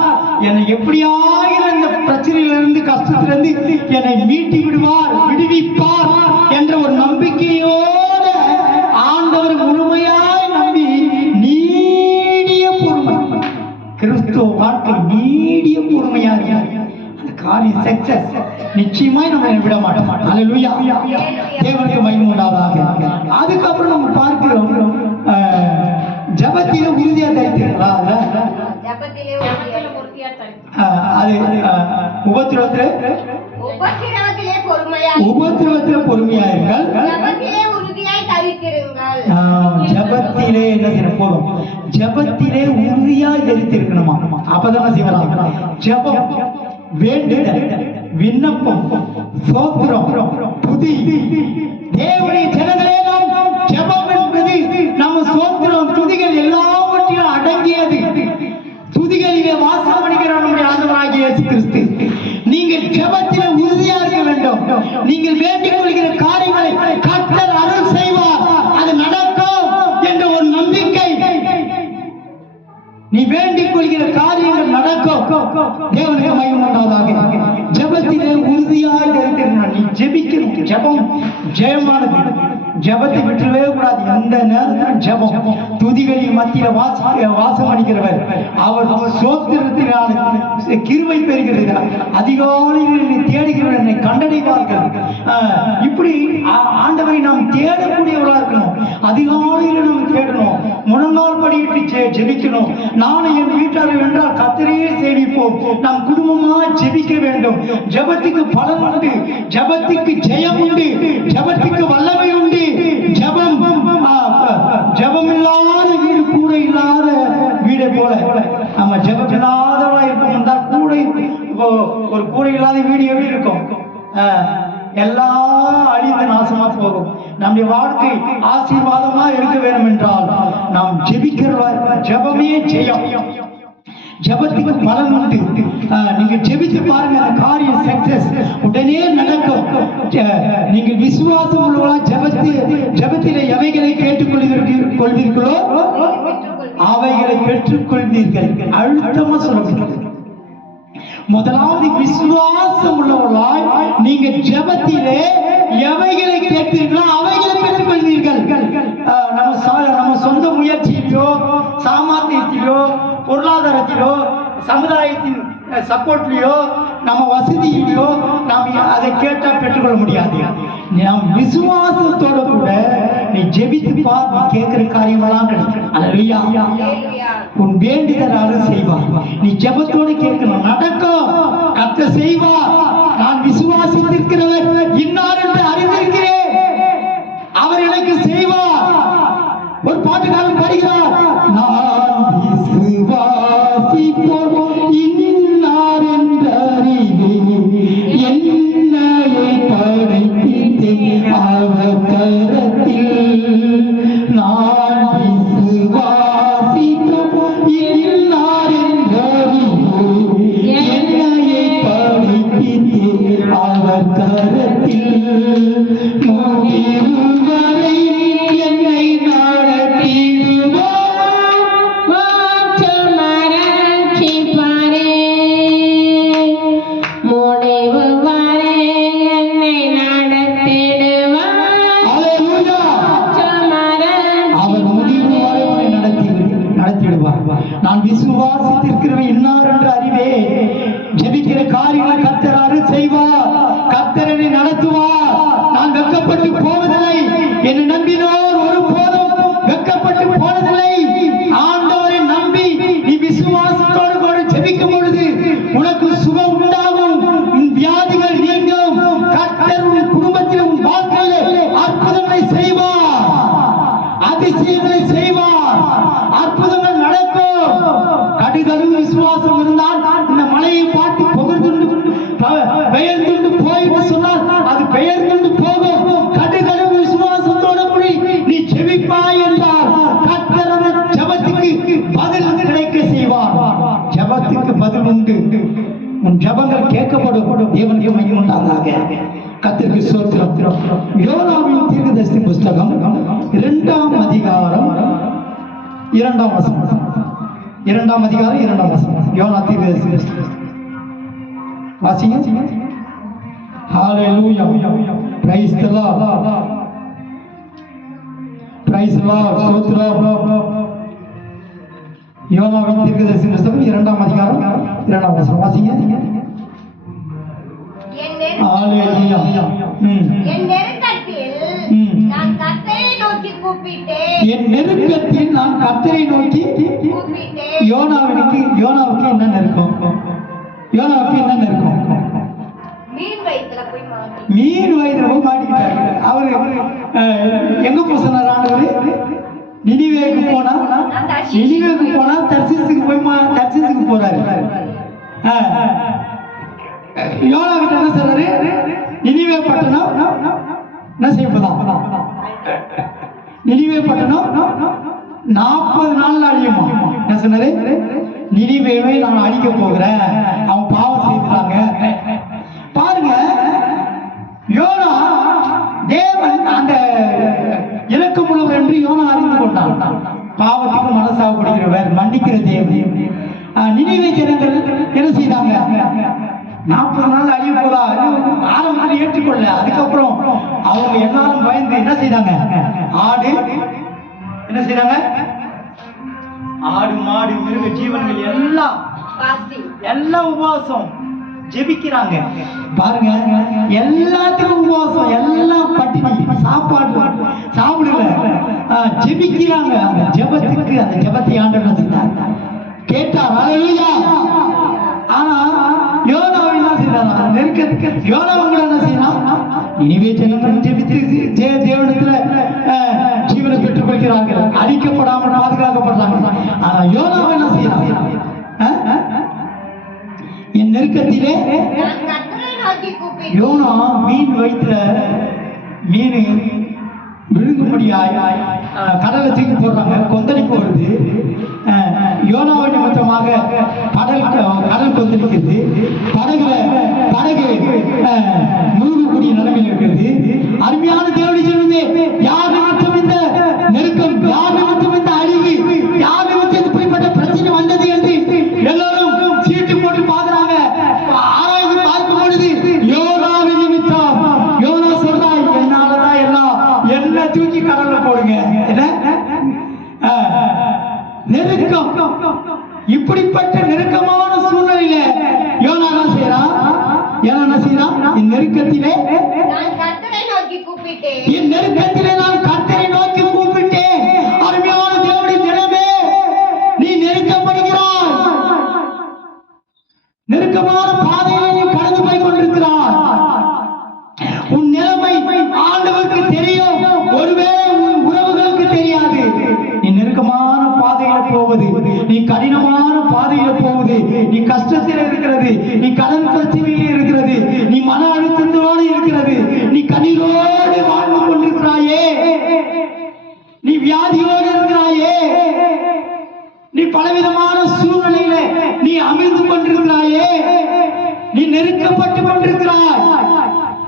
என்னை எப்படியாகிற இந்த பிரச்சனையிலிருந்து, கஷ்டத்திலிருந்து என்னை மீட்டி விடுவார், விடுவிப்பார் என்ற ஒரு நம்பிக்கையோடு ஆண்டவர் முழுமையாய் நம்பி நீடிய பொறுமை, கிறிஸ்துவ வாழ்க்கை நீடிய பொறுமையாக அந்த காரியம் சக்சஸ் நிச்சயமாய் நம்ம விட மாட்டோம். ஹல்லேலூயா. தேவனுக்கு மகிமை உண்டாவதாக. அதுக்கப்புறம் நம்ம பார்க்கிறோம், ஜபத்திலே உறுதியா தரித்திருக்கிறா. அது உபத்திரவத்திலே பொறுமையாயிருங்கள். ஜபத்திலே என்ன செய்யணும்? போதும். ஜபத்திலே உறுதியாய் தரித்திருக்கணுமா? அப்பதான் செய்யலாம். ஜபம், வேண்டுதல், விண்ணப்பம், சோத்திரம், துதி. தேவனுடைய ஜனங்களே, நாம் ஜபம் என்பது நம்ம சோத்திரம், துதிகள் எல்லாவற்றிலும் அடங்கியது. துதிகளிலே வாசம் பண்ணுகிற நம்முடைய ஆண்டவர் கிறிஸ்து. நீங்கள் ஜெபத்தில் உறுதியாக இருக்க வேண்டும். நீங்கள் வேண்டிக் கொள்கிற காரியங்களை கர்த்தர் அருள் செய்வார், அது நடக்கும் என்ற ஒரு நம்பிக்கை. நீ வேண்டிக் கொள்கிற காரியங்கள் நடக்கும். தேவனுக்கு மகிமை உண்டாவதாக. ஜெபத்திலே உறுதியாக இருக்கிறான். நீ ஜெபிக்கணும். ஜெபம் ஜெயமானது. ஜெபத்தை விட்டுவே கூடாது. எந்த நேரத்திலும் ஜெபம். துதிகளின் மத்தியில வாசம் அளிக்கிறவர் அவர் சோத்திரத்தினால் கிருபை பெறுகிறது. அதிகாலையில் என்னை தேடுகிறவர் என்னை கண்டடைவார்கள். இப்படி ஆண்டவரை நாம் தேடக்கூடியவர்களா இருக்கணும். அதிகாலையில் நாம் தேடணும். முழங்கால் படியிட்டு ஜெபிக்கணும். நானும் என் வீட்டாரை வென்றால் கர்த்தரையே சேவிப்போம். நாம் குடும்பமா ஜெபிக்க வேண்டும். ஜெபத்துக்கு பலன் உண்டு. ஜெபத்துக்கு ஜெயம் உண்டு. ஜெபத்துக்கு வல்லமை உண்டு. ஜெபம் இல்லாத வீடு கூடை இல்லாத வீடை போல நம்ம ஜெபம் இல்லாதவளா இருப்போம். கூடை ஒரு கூடை இல்லாத வீடு எப்படி இருக்கும்? எல்லாம் அழிந்து நாசமா போகும். நம்முடைய வாழ்க்கை ஆசீர்வாதமா இருக்க வேண்டும் என்றால் நாம் ஜெபிக்கிற ஜெபமே ஜெயம். ஜெபத்துக்கு பலன் உண்டு. நீங்க ஜெபித்து பாருங்க, அந்த காரியம் சக்சஸ் உடனே நடக்கும். நீங்கள் விசுவாசம் உள்ளவர்களா ஜெபத்திலே எவைகளை கேட்டுக்கொள்வீர்களோ அவைகளை பெற்றுக்கொள்வீர்கள். அழுத்தமா சொல்லுங்கள். முதலாவது விசுவாசம் உள்ளவர்களாய் நீங்க ஜெபத்திலே எவைகளை கேட்பீர்களோ அவைகளை பெற்றுக் கொள்வீர்கள். நம்ம சொந்த முயற்சியிலோ சாமர்த்தியத்திலோ பொருளாதாரத்திலோ சமுதாயத்தின் சப்போர்ட்லயோ நம்ம வசதியிலோ நாம் அதை கேட்டா பெற்றுக்கொள்ள முடியாது. நாம் விசுவாசத்தோட கூட நீ ஜெபித்து பார், நீ கேட்கிற காரியமெல்லாம் கிடைக்கும். அல்லேலூயா. உன் வேண்டுதல் அருள் செய்வார். நீ ஜெபத்தோடு கேட்கணும், நடக்கும். கர்த்தர் செய்வார். நான் விசுவாசித்திருக்கிறவர் இன்னார் என்று அறிந்திருக்கிறேன், அவர் எனக்கு செய்வார். ஒரு பாட்டுக்காரன் பாடுகிறார், நான் விசுவாசிப்போம் இன்னார் என்று அறிவேன், என்னையை படைத்தேன் அவர் கரத்தில். நான் விசுவாசிப்போம் இன்னார் என்று அறிவேன், என்னையை படைத்தேன் அவர் கரத்தில். முடிவு வரை என்னை நடத்திடுவார். நான் விசுவாசித்திருக்கிறவன் இன்னார் என்று அறிவே. ஜெபிக்கிற காரியங்களை கர்த்தர் அருள் செய்வார். கர்த்தர் என்னை நடத்துவார். நான் வெட்கப்பட்டு போவதில்லை. என்னை நம்பினோர் ஒருபோதும் வெட்கப்பட்டு போனதில்லை. ஆண்டவரை நம்பி நீ விசுவாசத்தோடு கூட ஜெபிக்கும் பொழுது உனக்கு சுகம் உண்டாகும். உன் வியாதிகள் நீங்கும். கர்த்தர் உன் குடும்பத்தில் உன் வாழ்க்கையிலே அற்புதங்களை செய்வார், அதிசயங்களை செய்வார். அற்புதங்கள் நடக்கும். கடுகளவு விசுவாசம் இருந்தால் இந்த மலையை பார்த்து பெயர்ந்து போயிட்டு சொன்னால் அது பெயர்ந்து போகும். கடுகளவு விசுவாசத்தோடு கூடி நீ ஜெபிப்பாய் என்றால் கர்த்தர் ஜெபத்துக்கு பதில் கிடைக்க செய்வார். ஜெபத்துக்கு பதில் உண்டு. உன் ஜெபங்கள் கேட்கப்படும். தேவனுக்கு மகிமை உண்டாதாக. கர்த்தருக்கு ஸ்தோத்திரம். யோனாவின் தீர்க்கதரிசி புஸ்தகம் 2ஆம் அதிகாரம் 2ஆம் வசனம். 2ஆம் அதிகாரம் 2ஆம் வசனம். யோனா தீர்க்கதரிசி புஸ்தகம் வாசிங்க. ஹalleluya. praise the lord. praise the lord. ஸ்தோத்திரம். யோனாவின் தீர்க்கதரிசி புஸ்தகம் 2ஆம் அதிகாரம் 2ஆம் வசனம் வாசிங்க. ஹalleluya. என் நெருக்கத்தில் நான் கர்த்தரை நோக்கி கூப்பிட்டேன். என் நெருக்கத்தில் நான் கர்த்தரை நோக்கி கூப்பிட்டேன். யோனாவுக்கு என்ன நெருக்கம்? யோனாவுக்கு என்ன நெருக்கம்? மீன் வயித்துல போய் மாட்டிக்கிட்டாரு. அவரு எங்க போய் சொன்னார் ஆண்டவர்? நினிவேக்கு போனா தர்சீசுக்கு போறாரு. யோனா கிட்ட என்ன சொல்றாரு? நினிவே பட்டணம் என்ன செய்யப்பதான்? நினிவே பட்டணம் 40 நாள்ல அழியுமா? என்ன சொன்னாரு? நினிவேவை நான் அழிக்க போகிறேன். அவன் பாவம் செய்து மன்னிக்கிற தேவன். நினைவே ஜனங்கள் என்ன செய்தாங்க? 40 நாள் அழிவு போதா ஆரம்பத்தில் ஏற்றுக்கொள்ள, அதுக்கப்புறம் அவங்க எல்லாரும் பயந்து என்ன செய்தாங்க? ஆடு என்ன செய்தாங்க? ஆடு மாடு மிருக ஜீவன்கள் எல்லாம் உபவாசம் ஜெபிக்கிறாங்க. பாருங்க, எல்லாத்துக்கும் உபவாசம், எல்லாம் பட்டினி, சாப்பாடு சாப்பிடல, ஜெபிக்கிறாங்க. அந்த ஜெபத்துக்கு அந்த ஜெபத்தை ஆண்டவர் செய்தார், கேட்டார். ஹல்லேலூயா. ஆனா யோனா என்ன செய்தாரா? நெருக்கத்துக்கு யோனா கூட என்ன செய்யலாம்? இனிமே ஜனங்கள் ஜெபித்து தேவனிடத்துல ஜீவனை பெற்றுக் கொள்கிறார்கள், அழிக்கப்படாமல் பாதுகாக்கப்படுறாங்க. ஆனா யோனா என்ன செய்யறாங்க? என் நெருக்கத்திலே யோனா மீன் வயிற்றுல மீன் விழுங்கும்படியாய் கடலை தூக்கி போடுறாங்க, கொந்தளிப்பு வருது. யோனாவை நிமித்தமாக கடல் கொந்தளிக்கிறது, படகு மூழ்கக்கூடிய நிலைமையில் இருக்கிறது. அருமையான தேவனுடைய ஜனமே, யார் நிமித்தம் இந்த நெருக்கம், யார் நிமித்தம் இந்த அழிவு, யார் நிமித்தம் இப்படிப்பட்ட பிரச்சனை வந்தது என்று எல்லாரும் சீட்டு போட்டு பார்க்கிறாங்க. ஆராய்ந்து பார்க்கும் பொழுது யோனாவை நிமித்தம். யோனா சொல்றாய், என்னாலதான் எல்லாம், என்ன தூக்கி கடல்ல போடுங்க. என்ன நெருக்கம், இப்படிப்பட்ட நெருக்கமான சூழ்நிலையில யோனா என்ன செய்யறான்? என் நெருக்கத்திலே நான் கர்த்தரை நோக்கி கூப்பிட்டேன். அருமையான தேவனுடைய ஜனமே, நீ நெருக்கப்படுகிறாய், நெருக்கமான பாதையை நீ கடந்து போய் கொண்டிருக்கிறாய். உன் நிலைமை ஆண்டவருக்கு தெரியும், ஒருவேளை உன் உறவுகளுக்கு தெரியாது. நீ நெருக்கமான பாதையில போவது, நீ கடினமான பாதையில போவது, நீ கஷ்டத்தில் இருக்கிறது, நீ கடன் பிரச்சனையில் இருக்கிறது, நீ மன அழுத்தத்தோடு இருக்கிறது, நீ கண்ணீரோடு வாழ்ந்து கொண்டிருக்கிறாயே, நீ வியாதியோடு இருக்கிறாயே, நீ பலவிதமான சூழ்நிலையில நீ அமிழ்ந்து கொண்டிருக்கிறாயே, நீ நெருக்கப்பட்டு கொண்டிருக்கிறாய்.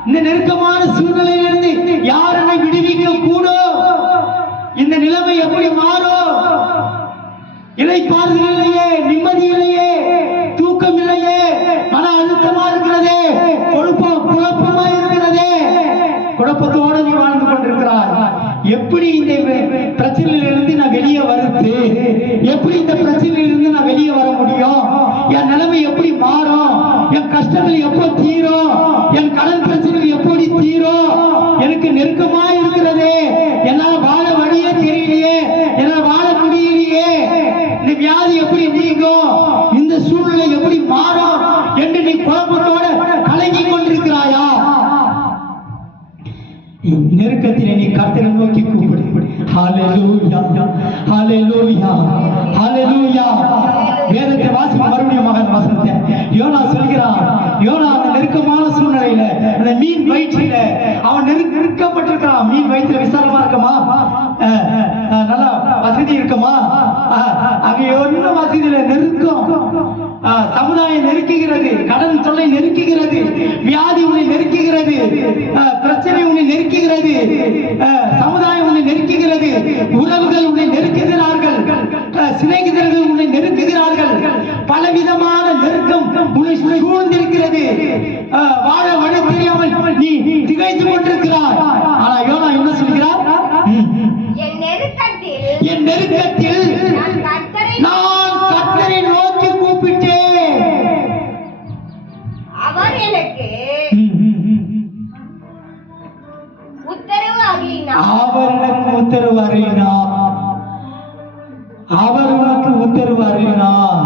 இந்த நெருக்கமான சூழ்நிலையிலிருந்து யார் என்னை விடுவிக்க கூடும்? இந்த நிலைமை எப்படி மாறும்? இளைப்பாறுதல் இல்லையே, நிம்மதி இல்லையே, தூக்கம் இல்லையே, மன அழுத்தமா இருக்கிறதே, குழப்பமா இருக்கிறதே, குழப்பத்தோடு நீ வாழ்ந்து கொண்டிருக்கிறாய். எப்படி இந்த பிரச்சனையிலிருந்து நான் வெளியே வருது? எப்படி இந்த பிரச்சனையிலிருந்து நான் வெளியே வர முடியும்? என் நிலைமை எப்படி மாறும்? என் கஷ்டங்கள் எப்போ தீரும்? என் கடன் பிரச்சனைகள் எப்படி தீரும்? எனக்கு நெருக்கமா இருக்கிறதே, என்னால வாழ வழியே தெரியலையே, என்னால் வாழ முடியலையே, இந்த வியாதி எப்படி நீங்கும்? இந்த சூழ்நிலை எப்படி மாறும் என்று நீ குழப்பத்தோட கலங்கி கொண்டிருக்கிறாயா? நெருக்கத்திலே நீ கர்த்தரை நோக்கி கூப்பிடு. ஹல்லேலூயா, ஹல்லேலூயா, ஹல்லேலூயா. வேதத்தை வாசிக்க மறுபடியும் மகன் வசனத்தை யோனா சொல்கிறான். யோனா அந்த நெருக்கமான சூழ்நிலையில, அந்த மீன் வயிற்றில அவன் நெருக்கப்பட்டிருக்கிறான். மீன் வயிற்றுல விசாலமா இருக்குமா? நல்ல வசதி இருக்குமா? அங்கே ஒன்னும் வசதியில நெருக்கம். சமுதாயம் நெருக்குகிறது, கடன் தொல்லை நெருக்குகிறது, வியாதி உன்னை நெருக்குகிறது, பிரச்சனை உன்னை நெருக்குகிறது, சமுதாயம் உன்னை நெருக்குகிறது, உறவுகள் உன்னை நெருக்குகிறார்கள், சிநேகிதர்கள் உன்னை நெருக்குகிறார்கள், பலவிதமான நெருக்கம் உன்னை சூழ்ந்திருக்கிறது. வாழ வழி தெரியாமல் நீ திகைத்து கொண்டிருக்கிறாய். ஆனா யோனா என்ன சொல்கிறார்? என் நெருக்கத்தில் நான் கர்த்தரை நோக்கி கூப்பிட்டேன், அவர் எனக்கு உத்தரவு அருளினார். அவர் எனக்கு உத்தரவு அருளினார். அவர் உனக்கு உத்தரவு அருளினார்.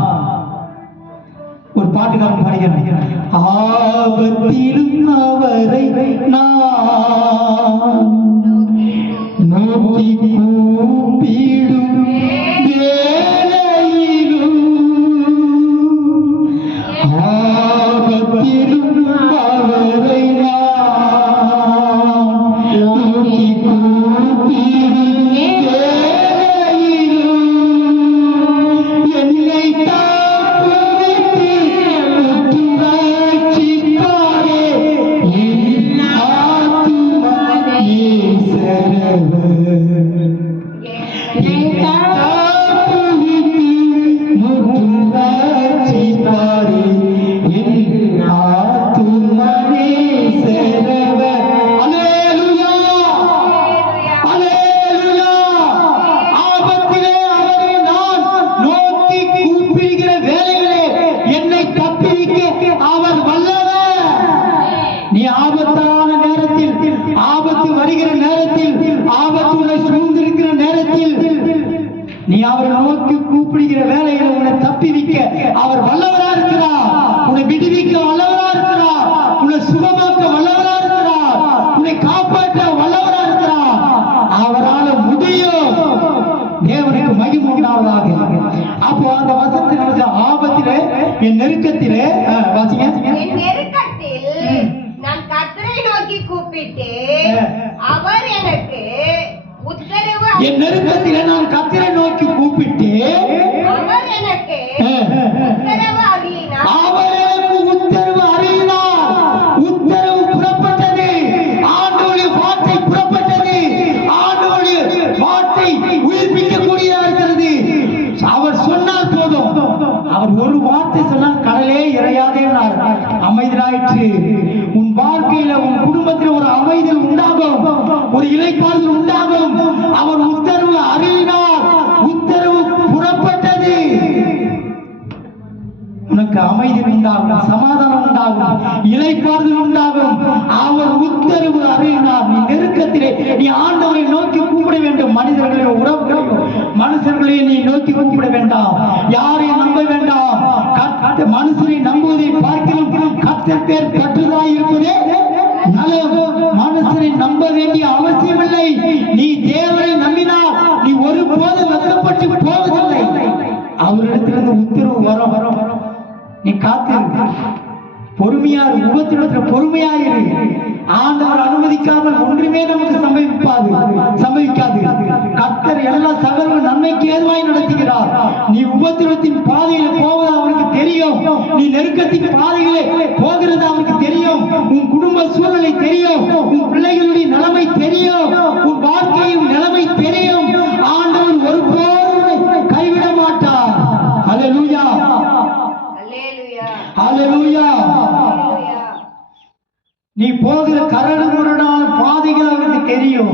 ஒரு பாட்டுக்காரன் பாடுகிறான். ஆபத்திலும் அவரை நான் நோக்கி கூப்பிடும் வேளையிலும், ஆபத்திலும் அவரை நான் நோக்கி கூப்பிடும் வேளையிலும், என்னை தாக்குவித்து ரட்சிப்பாரே, என் நீ அவரை நோக்கி கூப்பிடுகிற வேலையில உன்னை தப்பி வைக்க அவர் வல்லவரா இருக்கிறார். உன்னை விடுவிக்க வல்லவரா இருக்கிறார். உன்னை சுகமாக்க வல்லவரா இருக்கிறார். உன்னை காப்பாற்ற வல்லவரா இருக்கிறார். அவரால் முடியும். தேவனுக்கு மகிமை உண்டாவதாக. அப்போ அந்த வசனத்தின் ஆபத்திலே, என் நெருக்கத்திலே வாசிங்க. என் நெருக்கத்தில் நான் கர்த்தரை நோக்கி கூப்பிட்டு அவர் எனக்கு உத்தரவு என் நெருக்கத்திலே நான் கர்த்தரை நோக்கி கூப்பிட்டு அவர் எனக்கு உத்தரவு அருளினார். அவர் எனக்கு உத்தரவு அருளினார். உத்தரவு புறப்பட்டது. ஆண்டவருடைய வார்த்தை புறப்பட்டது. ஆண்டவருடைய வார்த்தை உயிர்ப்பிக்கக்கூடியதா இருக்கிறது. அவர் சொன்னால் போதும். அவர் ஒரு வார்த்தை சொன்னால் கடலே இறையாதே அமைதலாயிற்று. உன் வாழ்க்கையில, உன் குடும்பத்தில் ஒரு அமைதல் உண்டாகும், ஒரு இளைப்பாறுதல் உண்டாகும். அவர் உத்தரவு அருளினார். உத்தரவு புறப்பட்டது. உனக்கு அமைதி உண்டாகும், சமாதானம் உண்டாகும், இளைப்பாறுதல் உண்டாகும். அவர் உத்தரவு அருளினார். நீ நெருக்கத்திலே நீ ஆண்டவரை நோக்கி கூப்பிட வேண்டும். மனிதர்களையும் உறவுகளையும் மனுஷர்களையும் நீ நோக்கி கூப்பிட வேண்டாம். யாரையும் நம்ப வேண்டாம். மனுஷனை நம்புவதை பார்க்கிறோம். கர்த்தர் பேர் கற்றுதாய் இருப்பதே நல்லது. மனுஷனை நம்ப வேண்டிய அவசியமில்லை. நீ தேவனை நம்பினால் நீ ஒருபோதும் வெட்கப்பட்டு போவதில்லை. அவரிடத்திலிருந்து உத்தரவு வரும். நீ காத்திரு, பொறுமையா இரு. உபத்திரத்தில் பொறுமையா இரு. ஆண்டவர் அனுமதிக்காமல் ஒன்றுமே நமக்கு சம்பவிக்காது. கர்த்தர் எல்லா சகல நன்மைக்கு ஏதுவாய் நடத்துகிறார். நீ உபத்திரத்தின் பாதையில போவது அவருக்கு தெரியும். நீ நெருக்கத்தின் பாதையிலே போகிறது அவருக்கு தெரியும். உன் குடும்ப சூழ்நிலை தெரியும். உன் பிள்ளைகளுடைய நிலைமை தெரியும். உன் வாழ்க்கையின் நிலைமை தெரியும். ஆண்டவர் ஒருபோதும் கைவிட மாட்டார். அல்லேலூயா, அல்லேலூயா, அல்லேலூயா. நீ போகிற கரடு முரடான பாதைகள் அவருக்கு தெரியும்.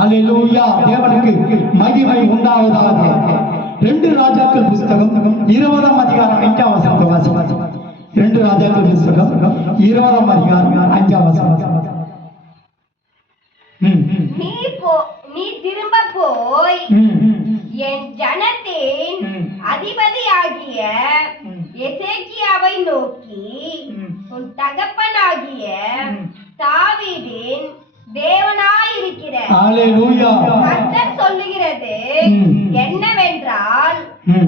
அல்லேலூயா. தேவனுக்கு மகிமை உண்டாவதாக. 2 ராஜாக்கள் புஸ்தகம் 20ஆம் அதிகாரம் 5ஆம் வசனத்தை வாசி. 2 ராஜாக்கள் புஸ்தகம் 20ஆம் அதிகாரம் 5ஆம் வசனம். நீ திரும்ப போய் என் ஜனத்தின் அதிபதியாகிய எசேக்கியாவை நோக்கி உன் தகப்பனாகிய தாவீதின் தேவனாயிருக்கிற கர்த்தர் சொல்லுகிறது என்னவென்றால்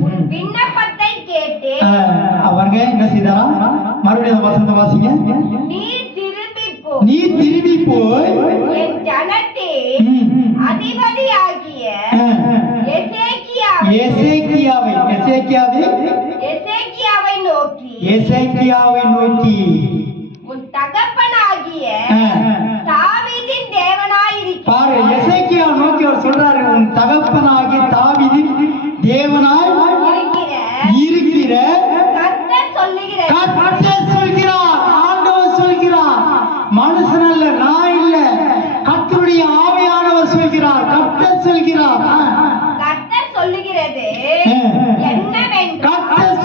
உன் விண்ணப்பத்தை கேட்டு அவங்க என்ன செய்தாரா? மறுபடியும் வசனத்தை வாசிங்க. நீ திரும்பி போய் என் ஜனத்தின் அதிபதியாகிய எசேக்கியாவை நோக்கி உன் தகப்பனாகிய தாவீதின் தேவனாயிருக்கிற. பாரு, எசேக்கியா நோக்கி அவர் சொல்றாரு, உன் தகப்பனாகிய தாவீதின் தேவனாய் இருக்கிற கர்த்தர் சொல்கிறார். ஆண்டவர் சொல்கிறார். மனுஷன் அல்ல, நான் இல்ல, கர்த்தருடைய ஆவியானவர் சொல்கிறார். கர்த்தர் சொல்கிறார். கர்த்தர்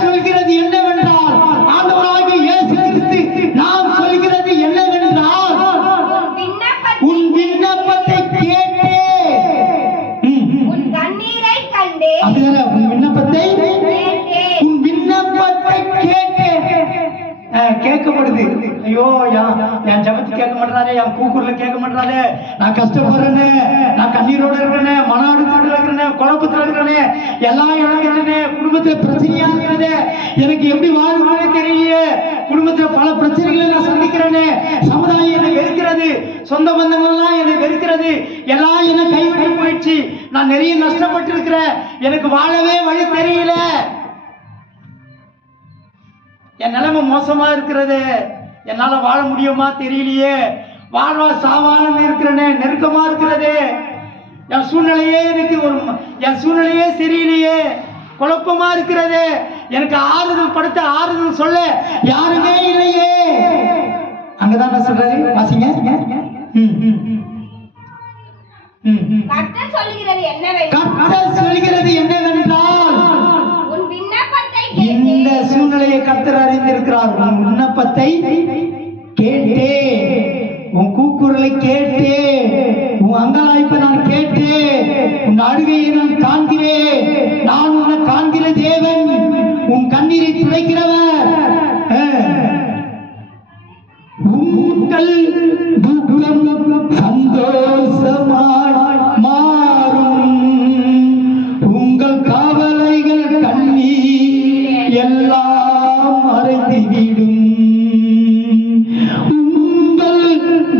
சொல்லுகிறது என்னவென்றால் ஆண்டவராகிய இயேசு கிறிஸ்து நாம் சொல்கிறது என்னவென்றால் உன் விண்ணப்பத்தை கேட்டே, உன் கண்ணீரை கண்டே, உன் விண்ணப்பத்தை கேட்டே. கேட்கப்படுது. ஐயோ, என் ஜபத்து கேட்க மாட்டாரே, என் கூக்குரல கேட்க மாட்டாரே, நான் கஷ்டப்படுறேனே, நான் கண்ணீரோட இருக்கிறேனே, மன அழுத்தத்தில் இருக்கிறேனே, குழப்பத்தில் இருக்கிறேனே, எல்லாம் இழந்துட்டேனே, குடும்பத்துல பிரச்சனையா இருக்கிறதே, எனக்கு எப்படி வாழ்றதுனே தெரியலையே, குடும்பத்துல பல பிரச்சனைகளை நான் சந்திக்கிறேனே, சமுதாயம் என்னை வெறுக்கிறது, சொந்த பந்தங்கள்லாம் என்னை வெறுக்கிறது, எல்லாம் என்னை கைவிட்டு போயிடுச்சு, நான் நிறைய நஷ்டப்பட்டு இருக்கிறேன், எனக்கு வாழவே வழி தெரியல, என் நிலைமை மோசமா இருக்கிறது, என்னால வாழ முடியுமா தெரியலையே, வாழ்வா சாவான்னு இருக்கிறனே, நெருக்கமா இருக்கிறது, என் சூழ்நிலையே சரியில்லையே, குழப்பமா இருக்கிறது, எனக்கு ஆறுதல் படுத்த ஆறுதல் சொல்ல யாருமே இல்லையே. அங்கதான் என்ன சொல்றாரு, வாசிங்க. கர்த்தர் சொல்லுகிறது என்னவென்றால் இந்த சூழ்நிலையை கர்த்தர் அறிந்திருக்கிறார். உன் விண்ணப்பத்தை கேட்டே, உன் கூக்குரலை கேட்டே, உன் அங்கலாய்ப்பை நான் கேட்டேன், உன் அழுகையை நான் காண்கிறேன். நான் உன்னை காண்கிற தேவன், உன் கண்ணீரை துடைக்கிறவர். உங்கள் துக்கம் சந்தோஷமாய் மாறும், உங்கள் கவலைகள் கண்ணீர் எல்லாம் மறைந்துவிடும். உங்கள்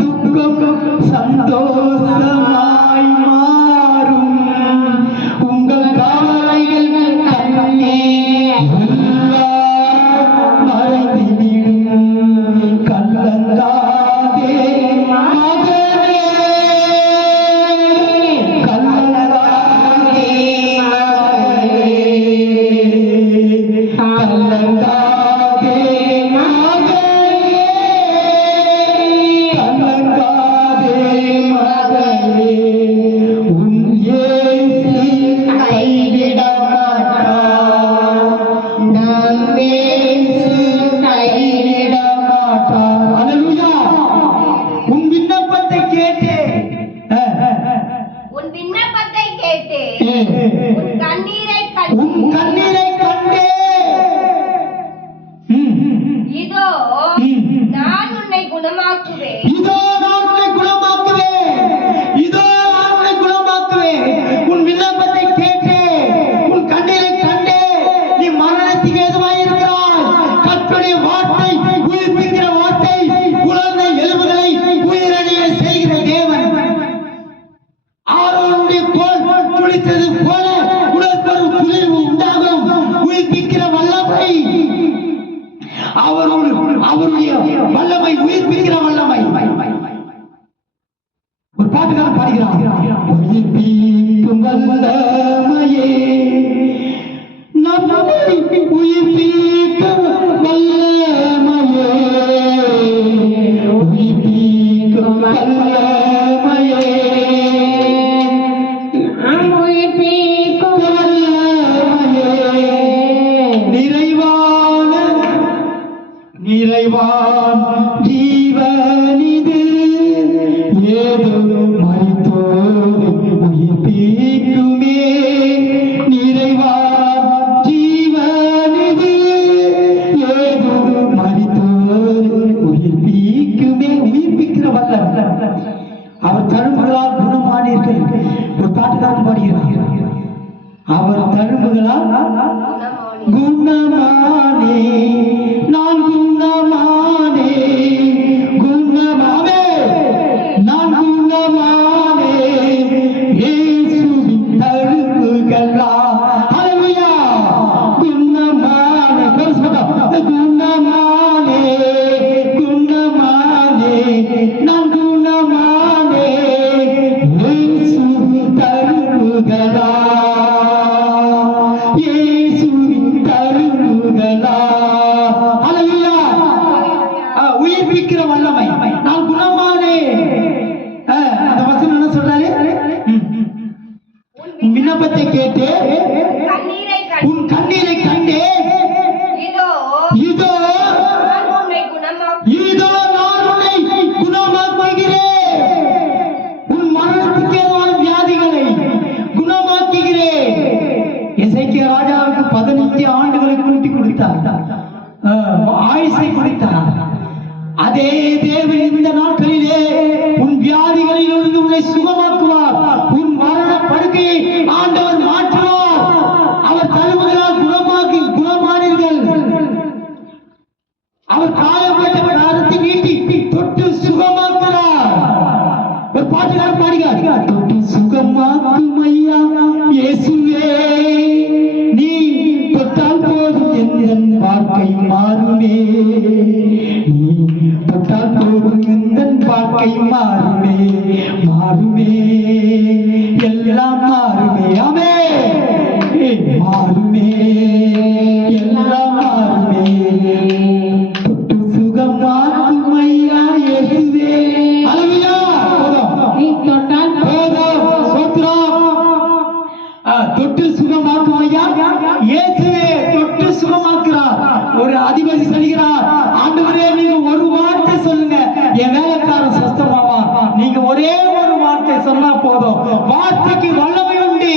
துக்கம் சந்தோஷமாய் மாறும், உங்கள் கவலைகள் கண்ணீர் எல்லாம் மறைந்துவிடும். கலங்காதே மகனே, கலங்காதே மகனே, கலங்காதே மகனே, கலங்காதே மகனே. உன் இயேசு கைவிட மாட்டார், நம் இயேசு கைவிட மாட்டார். அல்லேலூயா. உன் விண்ணப்பத்தை கேட்டேன், உன் விண்ணப்பத்தை கேட்டு உன் கண்ணீரை உன் கண்ணீரை கண்டே. இதோ நான் உன்னை குணமாக்குவேன். இதோ நான் உன்னை குணமாக்குவேன், இதோ நான் உன்னை குணமாக்குவேன். உன் விண்ணப்பத்தை கேட்டேன், உன் கண்ணீரை கண்டே. நீ மரணத்துக்கு ஏதுவாயிருக்கிறாய். கர்த்தருடைய வார்த்தை உயிர்ப்பிக்கிற வார்த்தை, குழந்தை எலும்புகளை உயிரடைய செய்கிற தேவன். ஆரோனுடைய கோல் துளித்தது போல உனக்கு ஒரு துளிர்வு உண்டாகும். உயிர்ப்பிக்கிற வல்லமை, அவருடைய வல்லமை, உயிர்ப்பிக்கிற வல்லமை. ஒரு பாட்டுக்காரன் பாடுகிறான், உயிர்ப்பிக்கும் வல்லமையே, நம்மை உயிர்ப்பிக்கும் வல்லமையே, உயிர்ப்பிக்கும் வல்லமையே, உயிர்ப்பிக்கும் வல்லமையே. நிறைவான் ஜீவனிது, ஏதோ மரித்தோரை உயிர்ப்பிக்குமே. நிறைவான் ஜீவனிது, ஏதோ மரித்தோரை உயிர்ப்பிக்குமே. உயிர்ப்பிக்கிற வல்லவர். அவர் தழும்புகளால் குணமானீர்கள். ஒரு பாட்டுக்காரன் பாடுகிறார், அவர் தழும்புகளால் குணமானே, நான் குணமானே, குணமாவே, நான் குணமானே, இயேசுவின் தழும்புகளால். அல்லேலூயா. குணமானே, குணமானே, குணமானே, நான் குணமானே, இயேசுவின் தழும்புகளால், இயேசுவின் தழும்புகளால். அல்லேலூயா. உயிர்ப்பிக்கிற வல்லமை. நான் குணமானே. அந்த வசனம் என்ன சொல்றாரு? உன் விண்ணப்பத்தை கேட்டு கண்ணீரை கண்டு உன் கண்ணீரை கண்டே. இதோ இதோ நான் உன்னை குணமாக்குவேன். இதோ நான் உன்னை குணமாக்குகிறேன். உன் மரணத்துக்கு ஏதுவான வியாதிகளை குணமாக்குகிறேன். எசேக்கியா ராஜாவுக்கு 15 ஆண்டுகளை கூட்டி கொடுத்தார், ஆயுசை கொடுத்தார். அதே தேவன் இந்த நாட்களிலே உன் வியாதிகளிலிருந்து உன்னை சுகமாக்குவார். உன் மரண படுக்கையை ஆண்டவர் மாற்றுவார். அவர் தழும்புகளால் குணமானீர்கள். அவர் காயப்பட்ட கரத்தை நீட்டி தொட்டு சுகமாக்குறார். ஒரு பாட்டுக்காரர் பாடுகிறார், தொட்டு சுகமாக்கும் ஐயா இயேசுவே, நீ தொட்டால் போதும் என் வாழ்க்கை மாறுமே. நீ தொட்டால் போதும் என் வாழ்க்கை மாறுமே, மாறுமே, எல்லாம் மாறுமே. ஆமே, மாறுமே, எல்லாம் மாறுமே. தொட்டு சுகமாக்கும் ஐயா இயேசுவே. அல்லேலூயா. நீ தொட்டால் போதும். ஸ்தோத்திரம். தொட்டு சுகமாக்கும் ஐயா இயேசுவே தொட்டு சுகமாக்குறார். ஒரு அதிபதி சொல்கிறார், ஆண்டவரே நீங்க ஒரு வார்த்தை சொல்லுங்க, என் வேலைக்காரன் சுத்தமாவா. நீங்க ஒரே ஒரு வார்த்தை சொன்னா போதும். வார்த்தைக்கு வல்லமை உண்டு.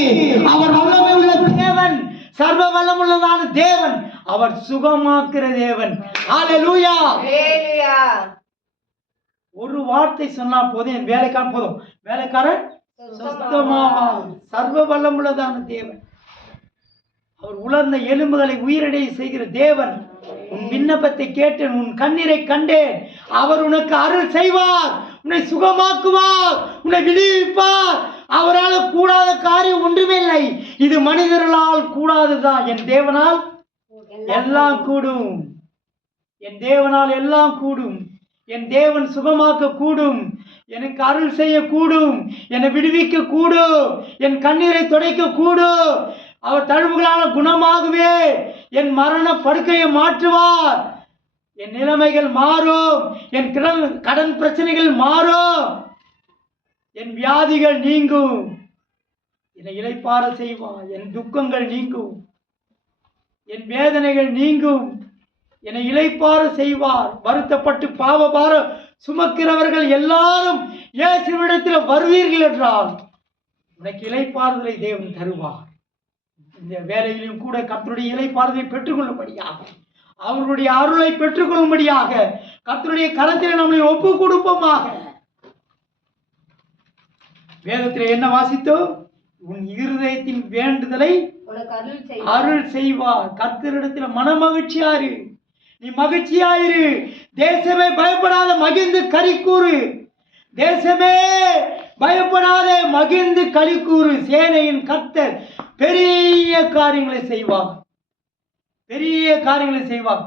அவர் வல்லமை உள்ள தேவன், சர்வ வல்லமுள்ளதான தேவன், அவர் சுகமாக்குற தேவன். ஹalleluya. ஹalleluya. ஒரு வார்த்தை சொன்னா போதும், என் வேலைக்காரன் போதும், வேலைக்காரன் சுத்தமாவான். சர்வ வல்லமுள்ளதான தேவன், அவர் உலர்ந்த எலும்புகளை உயிரடைய செய்கிற தேவன். உன் விண்ணப்பத்தை கேட்டேன், உன் கண்ணீரை கண்டேன். அவர் உனக்கு அருள் செய்வார், உன்னை சுகமாக்குவார், உன்னை விடுவிப்பார். அவரால் கூடாத காரியம் ஒன்றுமே இல்லை. இது மனிதர்களால் கூடாதுதான். என் தேவனால் எல்லாம் கூடும். என் தேவனால் எல்லாம் கூடும். என் தேவன் சுகமாக்க கூடும், எனக்கு அருள் செய்ய கூடும், என்னை விடுவிக்க கூடும், என் கண்ணீரை துடைக்க கூடும். அவர் தழும்புகளால் குணமாகவே என் மரண படுக்கையை மாற்றுவார். என் நிலைமைகள் மாறும், என் கடன் பிரச்சனைகள் மாறும், என் வியாதிகள் நீங்கும், என்னை இளைப்பாற செய்வார். என் துக்கங்கள் நீங்கும், என் வேதனைகள் நீங்கும், என்னை இளைப்பாற செய்வார். வருத்தப்பட்டு பாவபாரம் சுமக்கிறவர்கள் எல்லாரும் இயேசுவிடத்தில் வருவீர்கள் என்றால் உனக்கு இளைப்பாறுதலை தேவன் தருவார். இந்த வேலையிலும் கூட கர்த்தருடைய இளைப்பாறுதலை பெற்றுக்கொள்ளும்படியாக, அவருடைய அருளை பெற்றுக்கொள்ளும்படியாக கர்த்தருடைய கரத்தில் நம்மை ஒப்பு கொடுப்போமாக. வேதத்தில் என்ன வாசித்தோம்? உன் இருதயத்தின் வேண்டுதலை உனக்கு அருள் செய்வார். கர்த்தரிடத்தில் மனமகிழ்ச்சியாரு, நீ மகிழ்ச்சியாயிரு. தேசமே பயப்படாத மகிழ்ந்து கலிக்கூறு, தேசமே பயப்படாத மகிழ்ந்து கலிக்கூறு. சேனையின் கர்த்தர் பெரிய காரியங்களை செய்வார், பெரிய காரியங்களை செய்வார்.